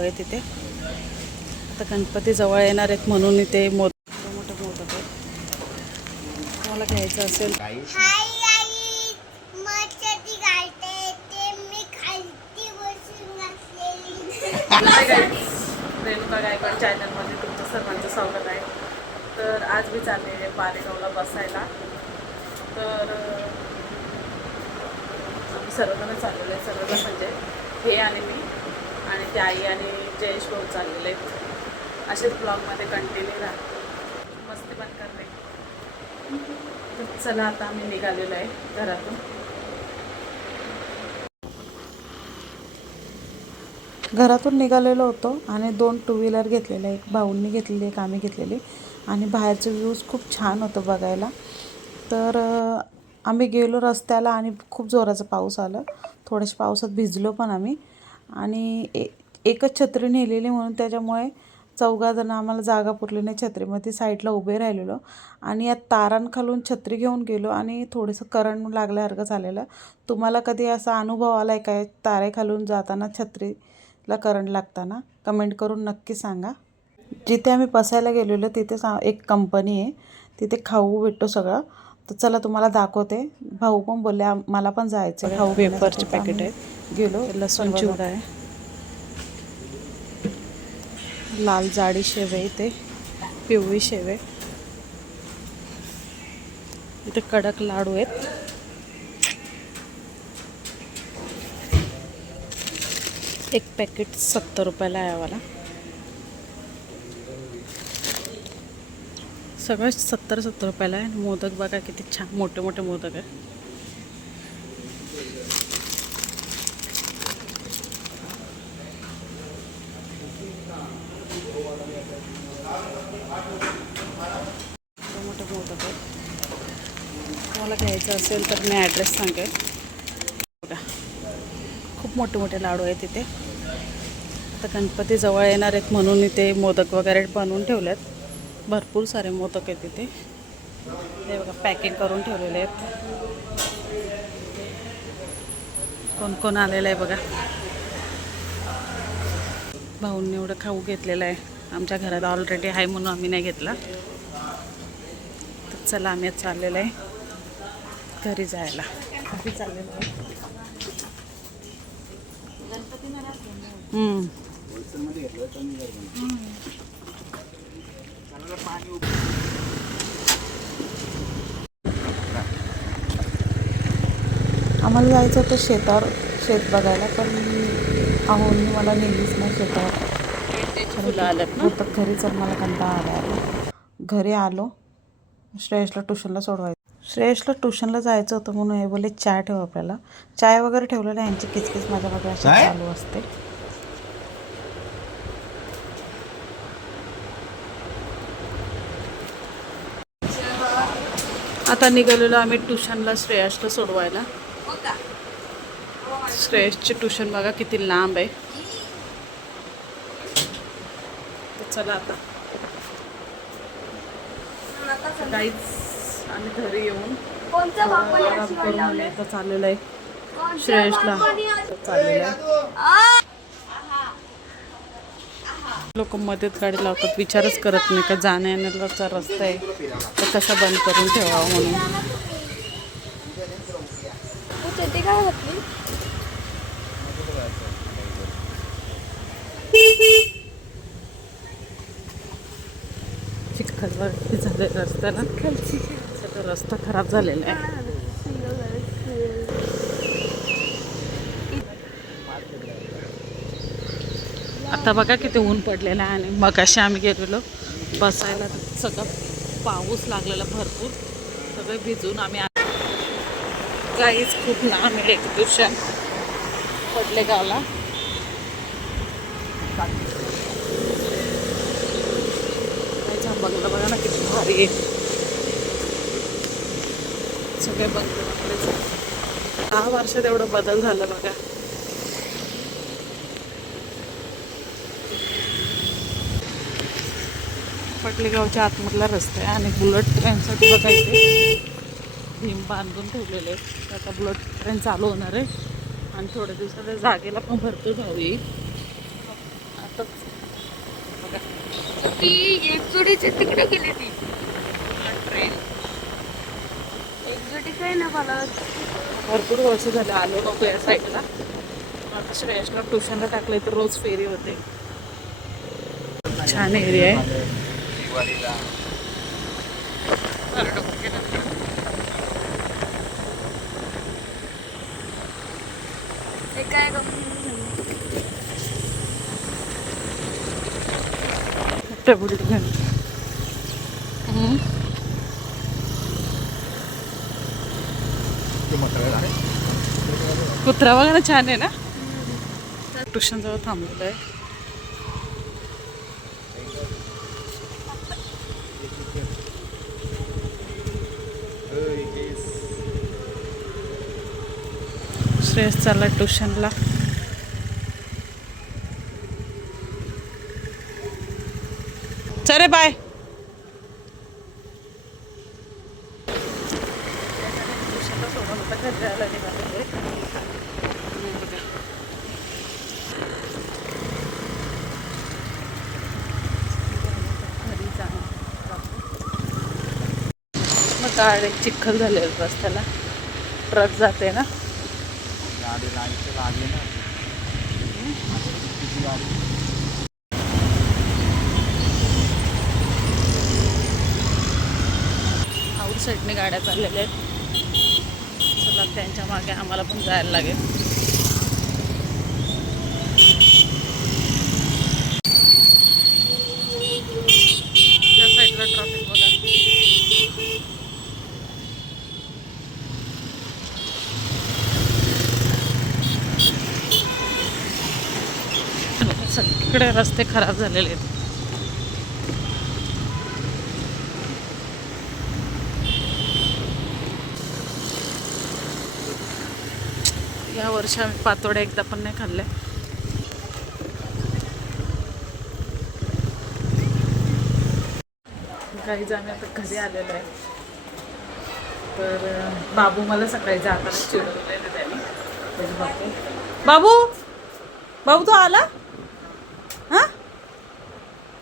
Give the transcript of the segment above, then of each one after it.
आहे तिथे. आता गणपती जवळ येणार आहेत म्हणून इथे मोठे मोदक आहेत. तुम्हाला घ्यायचं असेल रेणुका गायकवाड चॅनलमध्ये तुमचं सर्वांचं स्वागत आहे. तर आज मी चालले आहे बालेगावला बसायला. तर आम्ही सर्वजण चाललेलो आहे. सर्वजण म्हणजे हे आणि मी आणि ते आई आणि जयेश भाऊ चाललेले आहेत. असेच ब्लॉगमध्ये कंटिन्यू राहा, मस्ती पण करते. तर चला आता आम्ही निघालेलो आहे घरातून. घरातून निघालेलो होतो आणि 2 टू व्हीलर घेतलेले, एक भाऊंनी घेतलेली एक आम्ही घेतलेली. आणि बाहेरचे व्ह्यूज खूप छान होतं बघायला. तर आम्ही गेलो रस्त्याला आणि खूप जोराचा पाऊस आला. थोड्याशा पावसात भिजलो पण आम्ही. आणि एकच छत्री नेलेली म्हणून त्याच्यामुळे 4 जण आम्हाला जागा पुरली नाही छत्रीमध्ये. साईडला उभे राहिलेलो आणि या तारांखालून छत्री घेऊन गेलो आणि थोडंसं करंट लागल्यासारखं झालेलं. तुम्हाला कधी असा अनुभव आला आहे काय तारेखालून जाताना छत्रीला करंट लागताना? कमेंट करून नक्की सांगा. जिथे आम्ही बसायला गेलेलो तिथे एक कंपनी आहे, तिथे खाऊ भेटतो सगळं. तर चला तुम्हाला दाखवते. भाऊ पण बोलले मला पण जायचं आहे. खाऊ पेपरचे पॅकेट आहेत. गेलो. लसूण चिवडा आहे, लाल जाडी शेव आहे, इथे पिवळी शेव आहे, इथे कडक लाडू आहेत. एक पॅकेट 70 रुपयाला आहे वाला. सगळं 70 रुपयाला आहे. मोदक बघा किती छान मोठे मोठे मोदक आहेत. मोठे मोदक आहेत. तुम्हाला घ्यायचं असेल तर मी ॲड्रेस सांगेन. बघा खूप मोठे मोठे लाडू आहेत इथे. आता गणपती जवळ येणार आहेत म्हणून इथे मोदक वगैरे बनवून ठेवलेत. भरपूर सारे मोदक आहेत इथे. हे बघा पॅकिंग करून ठेवलेले आहेत. कोण कोण आलेलं आहे बघा. भाऊंनी एवढं खाऊ घेतलेलं आहे. आमच्या घरात ऑलरेडी आहे म्हणून आम्ही नाही घेतला. तर चला आम्ही चाललेलं आहे घरी जायला. घरी चाललेलं आहे. आम्हाला जायचं होतं शेतावर, शेत बघायला, पण आहोंनी मला नेलीच नाही शेतावर. तर घरी चल मला कंटाळा आला. घरी आलो. श्रेयसला ट्युशनला सोडवायचं. श्रेयसला ट्युशनला जायचं होतं म्हणून हे बोलले चहा ठेव आपल्याला. चाय वगैरे ठेवलेलं आहे. यांची किचकिच माझ्या मागे अशी चालू असते. आता निघालेलो आम्ही ट्युशनला श्रेयसला सोडवायला. श्रेयसची ट्युशन बघा किती लांब आहे. तर चला आता काहीच आम्ही घरी येऊन आराम करून आता चाललेलं आहे. श्रेयसला चाललेलं आहे. लोक मध्येच गाडी लावतात, विचारच करत नाही का जाण्या येण्याचा रस्ता आहे तर कसा बंद करून ठेवावा म्हणून. चिखल झाले रस्त्याला. सगळं रस्ता खराब झालेला आहे. आता बघा किती ऊन पडलेलं आहे. आणि मगाशी आम्ही गेलेलो बसायला, सगळं पाऊस लागलेला भरपूर. सगळं भिजून आम्ही काहीच खूप लांब आहे एक ट्युशन पडले गावला. बंगला बघा ना किती भारी आहे. सगळे बंगले 10 वर्षात एवढं बदल झालं बघा. पटलेगावच्या आतमधला रस्ता आहे आणि बुलेट ट्रेनसाठी बघा इथे भीम बांधून ठेवलेले आहेत. आता बुलेट ट्रेन चालू होणार आहे आणि थोड्या दिवसात जागेला पण भरपूर भाव येईल. आताच बघा ती एकजोडीची तिकडे गेली ती ट्रेन. एकजोडी काय ना मला भरपूर वर्ष झाले आलो नको या साईडला. आता श्रेयसला ट्युशनला टाकलंय तर रोज फेरी होते. छान एरिया आहे. ते काय कुत्रा वगैरे छान आहे ना. ट्युशन जवळ थांबलेलं आहे. श्रेयस चालला ट्युशनला. चले बाय. ट्युशनला सोडून आता घरी जायला निघालेले. घरी जाणं मग गाडी चिखल झालेलं रस्त्याला. ट्रक जाते ना. आउट साईडने गाड्या चाललेल्या आहेत. चला त्यांच्या मागे आम्हाला पण जायला लागेल. त्या साईडला ट्रॅफिक बघा. सगळीकडे रस्ते खराब झालेले आहेत. या वर्षी आम्ही पातोड्या एकदा पण नाही खाल्ल्या. काही आम्ही आता घरी आलेलो आहे. तर बाबू मला सकाळी जाताना चिडवलेलं त्याने. बाबू बाबू तू आला. हा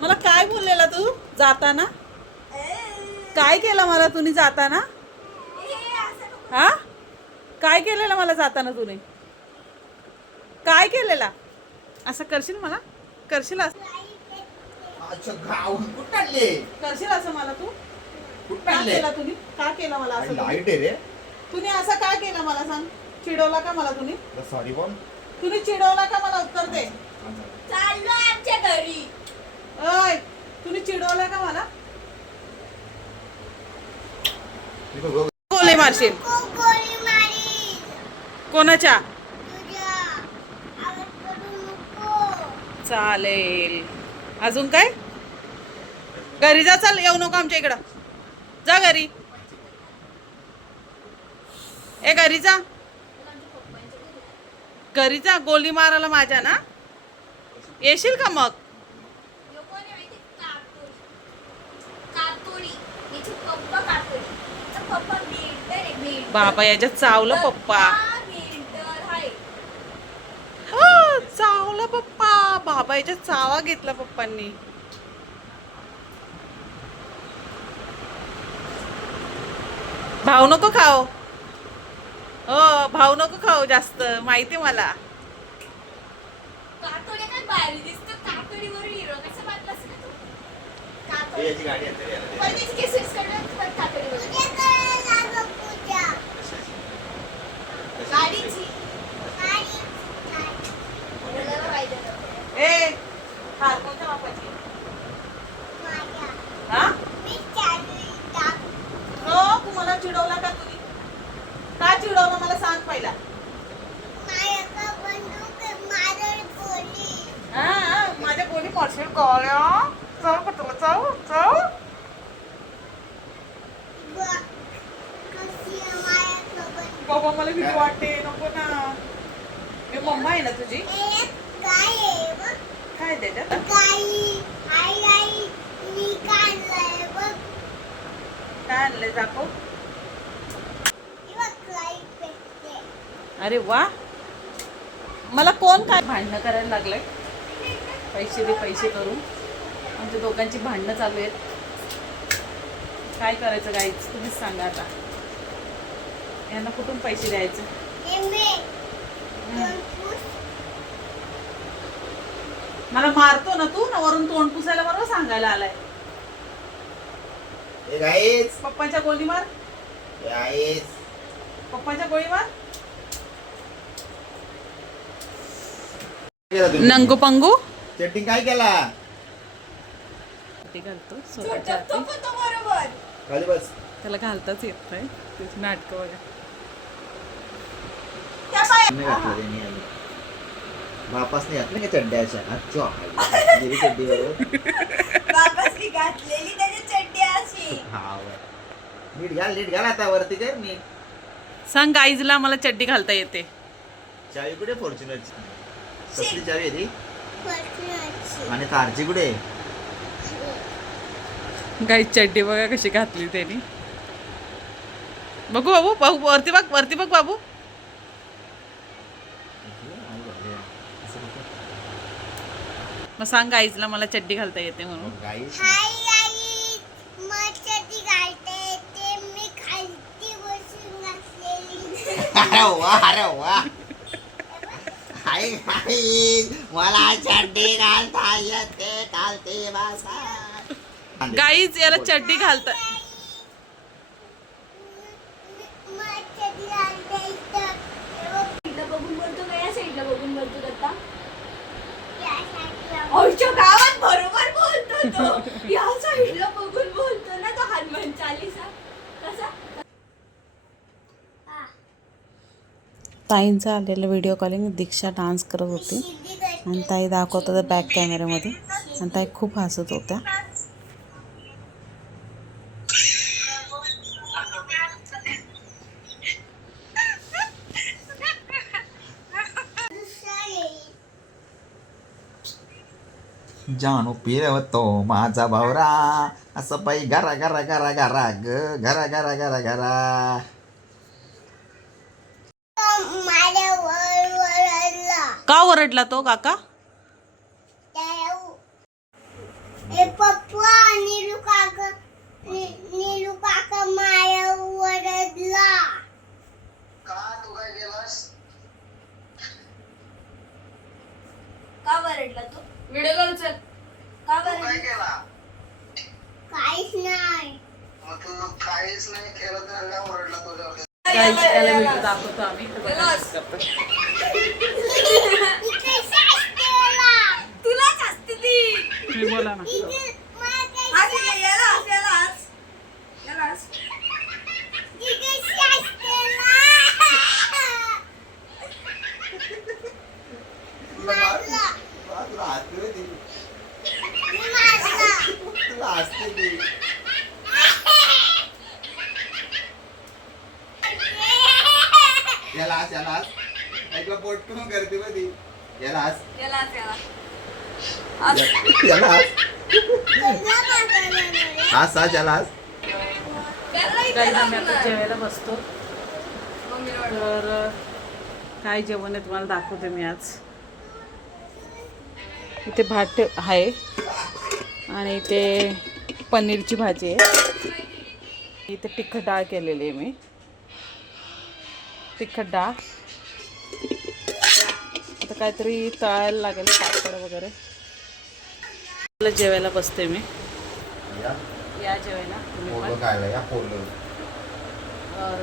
मला काय बोललेला तू जाताना. काय केलं मला तुम्ही जाताना. हा काय केलेलं मला जाताना तुम्ही. काय केलेला. असं करशील मला. करशील असं. करशील असं मला तू. का केला तुम्ही. का केलं मला असं. तुम्ही असं का केलं मला सांग. चिडवला का मला तुम्ही. सॉरी बोल. तुम्ही चिडवला का मला उत्तर दे. चाललो आमच्या घरी. अय तुम्ही चिडवला का मला. गोळी मारशील. कोणाच्या. चालेल. अजून काय. घरी जा. चाल येऊ नको आमच्या इकडं. जा घरी. ए घरी जा. घरी जा. गोळी मारायला माझ्या ना. येशील का मग. बाबा याच्यात चावलं पप्पा. चावलं पप्पा. बाबा याच्यात चावा घेतला पप्पांनी. भाव नको खाऊ. हो भाव नको खाऊ जास्त. माहिती मला. ए हार कोणत्या बापाची. हा हो तू मला चिडवला का तुम्ही. का चिडवला मला सांग पहिला. हा माझ्या कोणी मारशील कळ्या. चव का तुला चव चव. बाबा मला भीती वाटते. नको ना. मी मम्मा आहे ना तुझी. काय त्याच्यात. काय आणलंय दाखव. अरे वा. मला कोण काय भांडणं करायला लागलंय. पैसे दे पैसे करू. आमच्या दोघांची भांडणं चालू आहेत. काय करायचं गाईच तुम्हीच सांगा आता. यांना कुठून पैसे द्यायचे. मला मारतो ना तू ना वरून तोंड पुसायला बरोबर सांगायला आलाय. पप्पाच्या गोळी मार. पप्पाच्या गोळी मार. नंगू पंगू चट्टी काय केला. घालतो स्वतःच्या हाती. बरोबर. खाली बस. त्याला घालताच येत नाही. त्याची नाटकं बघा. नाही घातलं त्यांनी आधी. बापासने घातलं का चड्ड्या अशा चड्डी बरोबर. बाबासनी घातलेली त्याची चड्डी अशी. हा नीट घाल आता वरती कर नीट. सांग गाईजला मला चड्डी घालता येते. चावी कुठे फॉर्च्युनरची. कसली चावी आहे ती. आणि कारची कुठे. गाई चड्डी बघा कशी घातली त्यांनी. बघू बाबू बाबू वरती बघ बाबू. मग सांग गाईजला मला चड्डी घालता येते म्हणून. अरे वा मला चड्डी घालता येते घालते बसा. गाईज याला चड्डी घालता. बघून बोलतो का या साईडला बघून बोलतो दत्ता. आमच्या गावात बरोबर बोलतो तो. या साईडला बघून बोलतो ना तो हनुमान चालीसा. कसा ताईंचा आलेला व्हिडिओ कॉलिंग. दीक्षा डान्स करत होती आणि ताई दाखवत होत्या बॅक कॅमेऱ्यामध्ये आणि ताई खूप हसत होत्या. जानू पिरवतो माझा भावरा असं पायी घरा घरा घरा घरा ग घरा घरा घरा घरा. का ओरडला तो काका. पप्पा नीलू काका माया ओरडला. का तू काय केलास. का ओरडला तो. व्हिडिओ करू चल. का ओरडला. केला. काहीच नाही. मग तू काहीच नाही केलं तर काय ओरडला तुझ्यावर. दाखवतो आम्ही. तुलाच असते ती. तुम्ही बोला ना. तुला असते ती. याला ऐकलं पोट करून करते मग ती. याला आम्ही आता जेवायला बसतो. तर काय जेवण आहे तुम्हाला दाखवते मी आज. इथे भात आहे आणि इथे पनीरची भाजी आहे. इथे तिखट डाळ केलेली आहे मी. तिखट डाळ. आता काहीतरी तळायला लागेल पापड वगैरे. जेवायला बसते मी. या जेवायला तुम्ही पण. और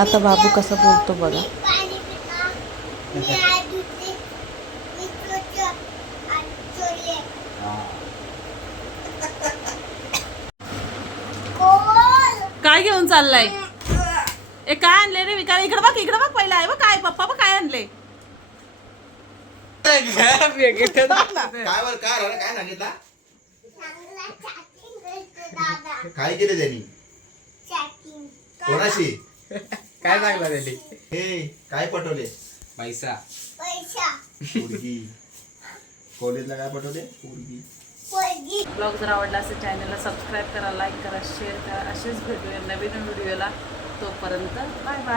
आता बाबू कसा बोलतो बघा. काय घेऊन चाललाय. ए काय आणले रे विकायला. इकडे बघ पहिला आहे बघ. काय पप्पा बघ काय आणले. काय केलं त्यांनी. कोणाशी काय सांगला त्यांनी. हे काय पटवले. पैसा. पोरगी. कॉलेजला काय पटवले. पोरगी. ब्लॉग जर आवडला असेल चॅनलला सबस्क्राईब करा, लाईक करा, शेअर करा. असेच भेटूया नवीन व्हिडिओला. तोपर्यंत बाय बाय.